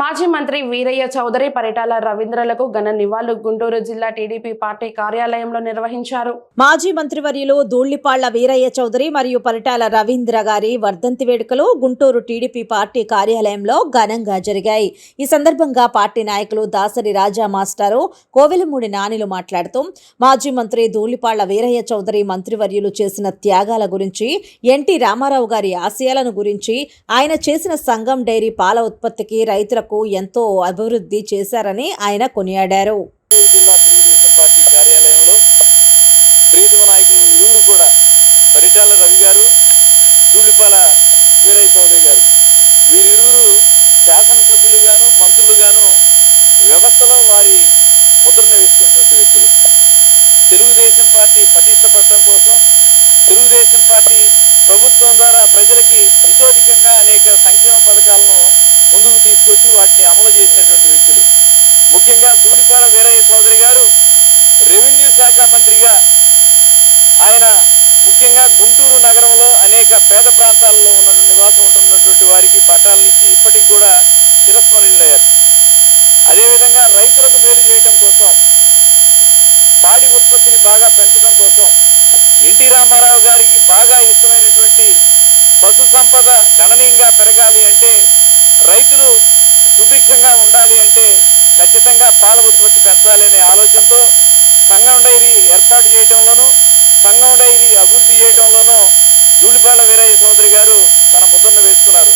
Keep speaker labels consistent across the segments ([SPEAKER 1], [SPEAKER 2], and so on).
[SPEAKER 1] మాజీ మంత్రి వీరయ్య చౌదరి పరిటాల రవీంద్రలకు ఘన నివాళులు గుంటూరు జిల్లా టీడీపీ పార్టీ కార్యాలయంలో నిర్వహించారు.
[SPEAKER 2] మాజీ మంత్రివర్యులు దూళ్ళిపాళ్ళ వీరయ్య చౌదరి మరియు పరిటాల రవీంద్ర గారి వర్ధంతి వేడుకలు గుంటూరు టీడీపీ పార్టీ కార్యాలయంలో ఘనంగా జరిగాయి. ఈ సందర్భంగా పార్టీ నాయకులు దాసరి రాజా మాస్టారు కోవెలమూడి నానిలు మాట్లాడుతూ మాజీ మంత్రి దూళ్ళిపాళ్ళ వీరయ్య చౌదరి మంత్రివర్యులు చేసిన త్యాగాల గురించి ఎన్టీ రామారావు గారి ఆశయాలను గురించి ఆయన చేసిన సంఘం డైరీ పాల ఉత్పత్తికి వరకు ఎంతో అభివృద్ధి చేశారని ఆయన కొనియాడారు.
[SPEAKER 3] జిల్లా తెలుగుదేశం పార్టీ కార్యాలయంలో ప్రీతమ నాయకులు ఇరువురు కూడా పరిటాల రవి గారు సూళిపాల వీరయ్య చౌదరి గారు. వీరిరువురు శాసనసభ్యులుగాను మంత్రులుగాను వ్యవస్థలో వారి ముద్రను వేసుకున్నటువంటి వ్యక్తులు. తెలుగుదేశం పార్టీ పటిష్టపడటం కోసం తెలుగుదేశం పార్టీ ప్రభుత్వం ద్వారా ప్రజలకి హితోధికంగా అనేక సంక్షేమ పథకాలను ముందుకు తీసుకొచ్చి వాటిని అమలు చేసినటువంటి వ్యక్తులు. ముఖ్యంగా ధూళిపాడ వీరయ్య చౌదరి గారు రెవెన్యూ శాఖ మంత్రిగా ఆయన ముఖ్యంగా గుంటూరు నగరంలో అనేక పేద ప్రాంతాల్లో ఉన్న నివాసం ఉంటున్నటువంటి వారికి పట్టాలను ఇచ్చి ఇప్పటికి కూడా చిరస్మరణీయులయ్యారు. అదేవిధంగా రైతులకు మేలు చేయటం కోసం పాడి ఉత్పత్తిని బాగా పెంచడం కోసం ఎన్టీ రామారావు గారికి బాగా ఇష్టమైనటువంటి పశు సంపద గణనీయంగా పెరగాలి అంటే రైతులు సుభిక్షంగా ఉండాలి అంటే ఖచ్చితంగా పాల ఉత్పత్తి పెంచాలనే ఆలోచనతో సంగం డైరీ ఏర్పాటు చేయడంలోనూ సంగం డైరీ అభివృద్ధి చేయడంలోనూ ధూళిపాడ వీరయ్య చౌదరి గారు తన ముద్రను వేసుకున్నారు.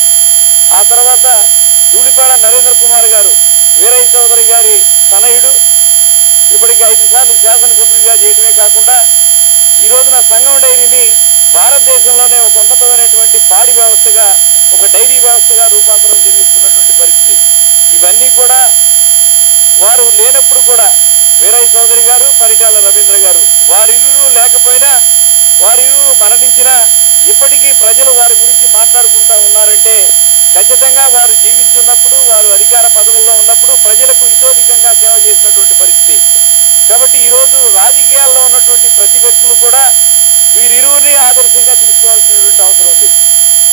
[SPEAKER 3] ఆ తర్వాత ధూళిపాడ నరేంద్ర కుమార్ గారు వీరయ్య చౌదరి గారి తనయుడు ఇప్పటికి ఐదు సార్లు శాసనసభ్యుడిగా చేయడమే కాకుండా ఈ రోజున సంగం డైరీని భారతదేశంలోనే ఒక ఉన్నతమైనటువంటి పాడి వ్యవస్థగా ఒక డైరీ వ్యవస్థగా రూపాంతరం చెందిస్తున్నటువంటి పరిస్థితి. ఇవన్నీ కూడా వారు లేనప్పుడు కూడా వీరయ్య చౌదరి గారు పరిటాల రవీంద్ర గారు వారిరువురు లేకపోయినా వారిరువురు మరణించినా ఇప్పటికీ ప్రజలు వారి గురించి మాట్లాడుకుంటా ఉన్నారంటే ఖచ్చితంగా వారు జీవించున్నప్పుడు వారు అధికార పదవుల్లో ఉన్నప్పుడు ప్రజలకు ఇతోధికంగా సేవ చేసినటువంటి పరిస్థితి. కాబట్టి ఈరోజు రాజకీయాల్లో ఉన్నటువంటి ప్రతి వ్యక్తులు కూడా వీరిరువురిని ఆదర్శంగా తీసుకోవాల్సినటువంటి అవసరం ఉంది.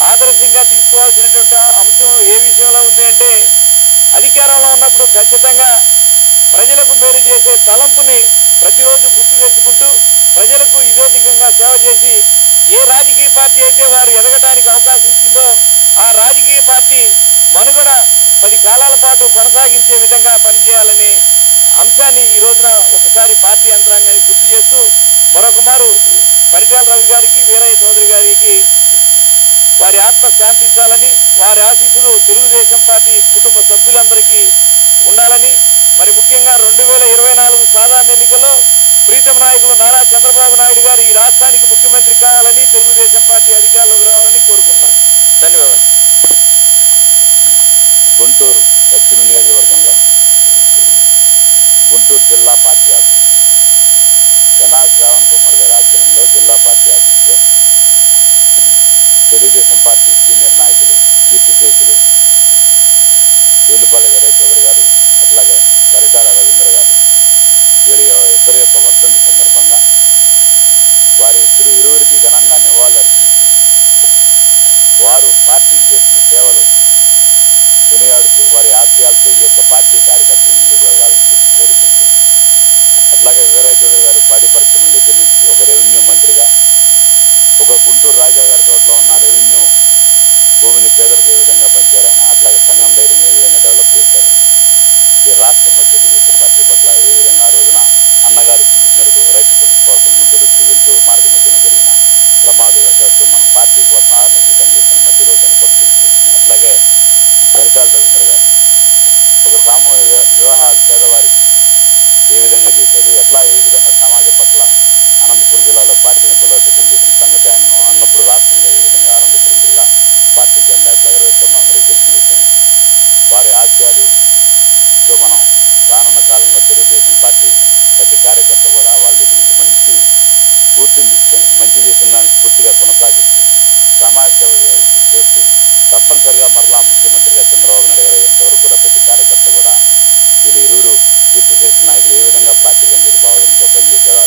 [SPEAKER 3] ఆదర్శంగా తీసుకోవాల్సినటువంటి అంశం ఏ విషయంలో ఉంది అంటే అధికారంలో ఉన్నప్పుడు ఖచ్చితంగా ప్రజలకు మేలు చేసే తలంపుని ప్రతిరోజు గుర్తు తెచ్చుకుంటూ ప్రజలకు ఇదోధికంగా సేవ చేసి ఏ రాజకీయ పార్టీ అయితే వారు ఎదగటానికి అవకాశం ఇచ్చిందో ఆ రాజకీయ పార్టీ మనుగడ పది కాలాల పాటు కొనసాగించే విధంగా పనిచేయాలనే అంశాన్ని ఈ రోజున ఒకసారి పార్టీ యంత్రాంగానికి గుర్తు చేస్తూ మరొక మారు పరిటాల రవి గారికి వీరయ్య చౌదరి గారికి వారి ఆత్మ శాంతించాలని వారి ఆశీస్సులు తెలుగుదేశం పార్టీ కుటుంబ సభ్యులందరికీ ఉండాలని మరి ముఖ్యంగా రెండు వేల ఇరవై నాలుగు సాధారణ ఎన్నికల్లో ప్రీతం నాయకులు నారా చంద్రబాబు నాయుడు గారు ఈ రాష్ట్రానికి ముఖ్యమంత్రి కావాలని తెలుగుదేశం పార్టీ అధికారంలోకి రావాలని కోరుకున్నాను ధన్యవాదాలు.
[SPEAKER 4] గుంటూరు పశ్చిమ నియోజకవర్గంలో గుంటూరు జిల్లా పార్టీ ఆఫీస్ జనా శ్రావణ్ కుమార్ గారి ఆధ్వర్యంలో జిల్లా పార్టీ ఆఫీస్లో తెలుగుదేశం పార్టీ సీనియర్ నాయకులు కీర్తిశేషులు వెల్లుపల్లి వీరయ్య చౌదరి గారు అట్లాగే పరిటాల రవీంద్ర గారు. వీరి ఇద్దరి యొక్క వర్ధంతి సందర్భంగా వారి ఇద్దరు ఇరువురికి ఘనంగా నివాళులు అర్పించి వారు పార్టీకి చేసిన సేవలు కొనియాడుతూ వారి ఆశయాలతో ఈ యొక్క పార్టీ కార్యకర్తలు ముందుకు వెళ్ళాలని చెప్పి కోరుకుంటూ అట్లాగే వీరయ్య చౌదరి గారు పాడి పరిశ్రమల దగ్గర నుంచి ఒక రెవెన్యూ మంత్రిగా ఒక గుంటూరు రాజా గారి తోటలో ఉన్న రెవెన్యూ భూమిని పేదలకు ఏ విధంగా పంచారు ఆయన అట్లాగే సంఘం డైరీని ఏ విధంగా డెవలప్ చేశారు? ఈ రాష్ట్రంలో తెలుగుదేశం పార్టీ పట్ల ఏ విధంగా ఆ రోజున అన్నగారి పిలుపు మేరకు రైతు సదస్సు కోసం గుంటూరుకి వెళ్తూ మార్గ మధ్యన జరిగిన ప్రమాదవశాత్తు మన పార్టీ కోసం ఆరు నెలలు పనిచేసిన మధ్యలో చనిపోవడం తెలిసిన అట్లాగే పరిటాల రవీంద్ర గారు ఒక సామూహిక వివాహాలు పేదవారికి ఏ విధంగా చేశారు? ఎట్లా ఏ విధంగా సమాజ పట్ల అనంతపురం జిల్లాలో పార్టీని బలోపేతం చేసిన సంగతి ఆయన అన్నప్పుడు రాష్ట్రంలో ఏ విధంగా అనంతపురం జిల్లా పార్టీ జెండా ఎట్లా ఎగరవేస్తామో అందరికీ తెలిసిన విషయం. వారి ఆశయాలు సో మనం రానున్న కాలంలో తెలుగుదేశం పార్టీ ప్రతి కార్యకర్త కూడా వాళ్ళ దగ్గర నుంచి మంచి స్ఫూర్తిని తీసుకొని మంచి చేసిన దాన్ని స్ఫూర్తిగా కొనసాగిస్తూ సమాజ సేవ చేస్తూ తప్పనిసరిగా మరలా ముఖ్యమంత్రిగా చంద్రబాబు నాయుడు గారు అయ్యేంతవరకు కూడా ప్రతి కార్యకర్త కూడా వీళ్ళు ఇరువురు కీర్తి చేసిన నాయకులు ఏ విధంగా పార్టీకి అందికి భావంతో పనిచేశారో